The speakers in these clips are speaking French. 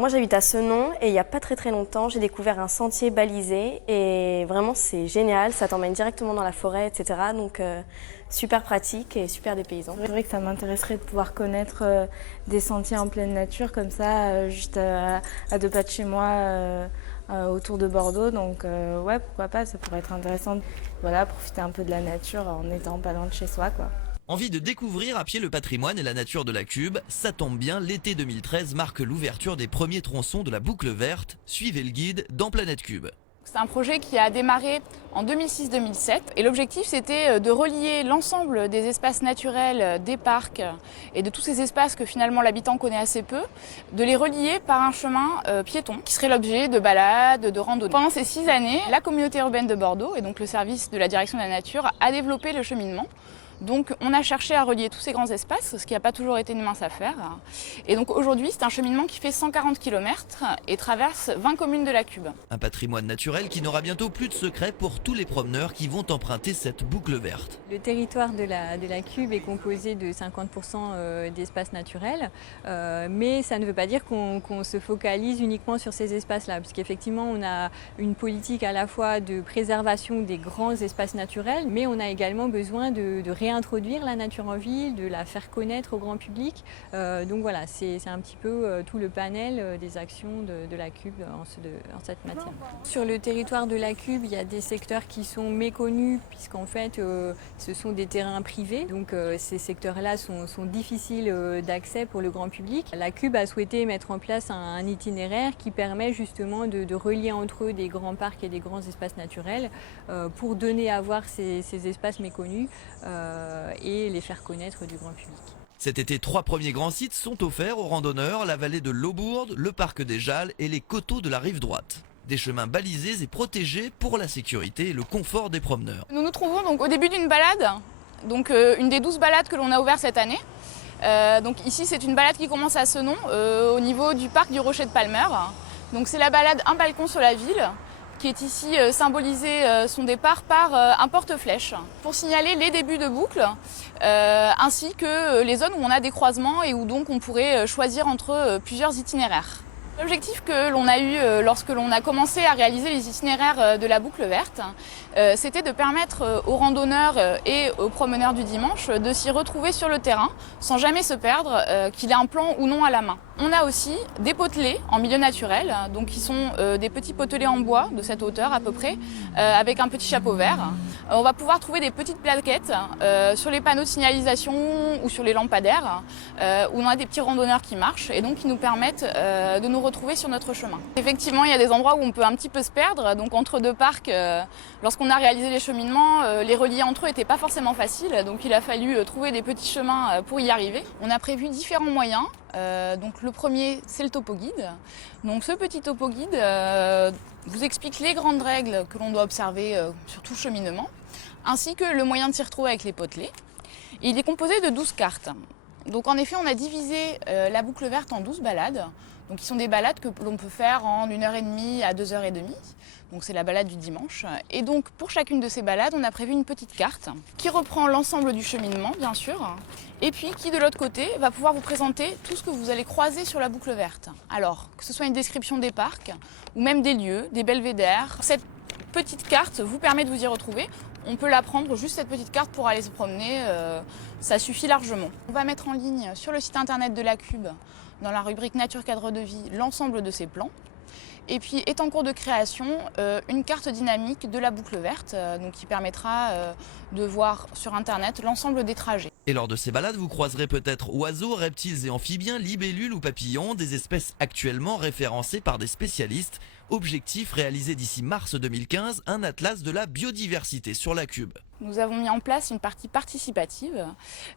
Moi j'habite à Senon et il n'y a pas très longtemps j'ai découvert un sentier balisé et vraiment c'est génial, ça t'emmène directement dans la forêt, etc. Donc super pratique et super dépaysant. C'est vrai que ça m'intéresserait de pouvoir connaître des sentiers en pleine nature comme ça, juste à 2 pas de chez moi, autour de Bordeaux. Donc ouais, pourquoi pas, ça pourrait être intéressant. Voilà, profiter un peu de la nature en étant pas loin de chez soi, quoi. Envie de découvrir à pied le patrimoine et la nature de la Cube? Ça tombe bien, l'été 2013 marque l'ouverture des premiers tronçons de la boucle verte. Suivez le guide dans Planète Cube. C'est un projet qui a démarré en 2006-2007 et l'objectif c'était de relier l'ensemble des espaces naturels, des parcs et de tous ces espaces que finalement l'habitant connaît assez peu, de les relier par un chemin piéton qui serait l'objet de balades, de randonnées. Pendant ces 6 années, la communauté urbaine de Bordeaux et donc le service de la direction de la nature a développé le cheminement. Donc on a cherché à relier tous ces grands espaces, ce qui n'a pas toujours été une mince affaire. Et donc aujourd'hui c'est un cheminement qui fait 140 km et traverse 20 communes de la Cube. Un patrimoine naturel qui n'aura bientôt plus de secrets pour tous les promeneurs qui vont emprunter cette boucle verte. Le territoire de la Cube est composé de 50% d'espaces naturels, mais ça ne veut pas dire qu'on se focalise uniquement sur ces espaces-là, parce qu'effectivement on a une politique à la fois de préservation des grands espaces naturels, mais on a également besoin de réintroduire la nature en ville, de la faire connaître au grand public. Donc voilà, c'est un petit peu tout le panel des actions de la Cube en cette matière. Sur le territoire de la Cube, il y a des secteurs qui sont méconnus, puisqu'en fait ce sont des terrains privés, donc ces secteurs-là sont difficiles d'accès pour le grand public. La Cube a souhaité mettre en place un itinéraire qui permet justement de relier entre eux des grands parcs et des grands espaces naturels pour donner à voir ces espaces méconnus et les faire connaître du grand public. Cet été, 3 premiers grands sites sont offerts aux randonneurs, la vallée de l'Aubourde, le parc des Jalles et les coteaux de la rive droite. Des chemins balisés et protégés pour la sécurité et le confort des promeneurs. Nous nous trouvons donc au début d'une balade, donc une des 12 balades que l'on a ouvertes cette année. Donc ici c'est une balade qui commence à Senon, au niveau du parc du Rocher de Palmer. Donc c'est la balade Un balcon sur la ville, qui est ici symbolisé son départ par un porte-flèche pour signaler les débuts de boucle ainsi que les zones où on a des croisements et où donc on pourrait choisir entre plusieurs itinéraires. L'objectif que l'on a eu lorsque l'on a commencé à réaliser les itinéraires de la boucle verte, c'était de permettre aux randonneurs et aux promeneurs du dimanche de s'y retrouver sur le terrain sans jamais se perdre, qu'il ait un plan ou non à la main. On a aussi des potelets en milieu naturel, donc qui sont des petits potelets en bois de cette hauteur à peu près, avec un petit chapeau vert. On va pouvoir trouver des petites plaquettes sur les panneaux de signalisation ou sur les lampadaires, où on a des petits randonneurs qui marchent et donc qui nous permettent de nous retrouver sur notre chemin. Effectivement, il y a des endroits où on peut un petit peu se perdre, donc entre deux parcs, lorsqu'on a réalisé les cheminements, les relier entre eux n'était pas forcément facile, donc il a fallu trouver des petits chemins pour y arriver. On a prévu différents moyens. Donc le premier c'est le topo guide. Donc ce petit topo guide vous explique les grandes règles que l'on doit observer sur tout le cheminement, ainsi que le moyen de s'y retrouver avec les potelets. Il est composé de 12 cartes. Donc en effet on a divisé la boucle verte en 12 balades, donc qui sont des balades que l'on peut faire en 1h30 à 2h30. Donc c'est la balade du dimanche. Et donc pour chacune de ces balades, on a prévu une petite carte qui reprend l'ensemble du cheminement, bien sûr, et puis qui de l'autre côté va pouvoir vous présenter tout ce que vous allez croiser sur la boucle verte. Alors que ce soit une description des parcs ou même des lieux, des belvédères, cette petite carte vous permet de vous y retrouver. On peut la prendre, juste cette petite carte, pour aller se promener, ça suffit largement. On va mettre en ligne sur le site internet de la Cube, dans la rubrique Nature Cadre de Vie, l'ensemble de ces plans. Et puis est en cours de création une carte dynamique de la boucle verte, donc qui permettra de voir sur internet l'ensemble des trajets. Et lors de ces balades, vous croiserez peut-être oiseaux, reptiles et amphibiens, libellules ou papillons, des espèces actuellement référencées par des spécialistes. Objectif, réalisé d'ici mars 2015, un atlas de la biodiversité sur la Cube. Nous avons mis en place une partie participative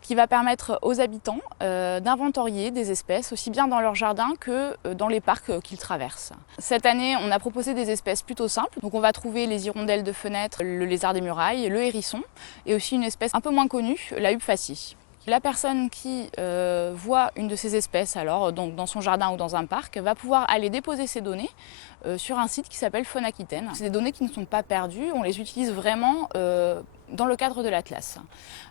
qui va permettre aux habitants d'inventorier des espèces aussi bien dans leur jardin que dans les parcs qu'ils traversent. Cette année, on a proposé des espèces plutôt simples. Donc on va trouver les hirondelles de fenêtre, le lézard des murailles, le hérisson et aussi une espèce un peu moins connue, la huppe fascie. La personne qui voit une de ces espèces alors, donc dans son jardin ou dans un parc, va pouvoir aller déposer ses données sur un site qui s'appelle Faune Aquitaine. C'est des données qui ne sont pas perdues, on les utilise vraiment dans le cadre de l'Atlas.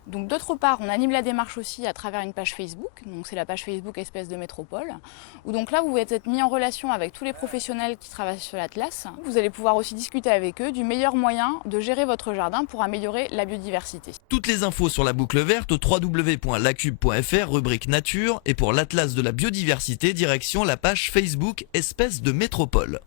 Donc d'autre part, on anime la démarche aussi à travers une page Facebook, donc c'est la page Facebook Espèces de Métropole, où donc là vous pouvez être mis en relation avec tous les professionnels qui travaillent sur l'Atlas. Vous allez pouvoir aussi discuter avec eux du meilleur moyen de gérer votre jardin pour améliorer la biodiversité. Toutes les infos sur la boucle verte au www.lacube.fr, rubrique nature, et pour l'Atlas de la biodiversité, direction la page Facebook Espèces de Métropole.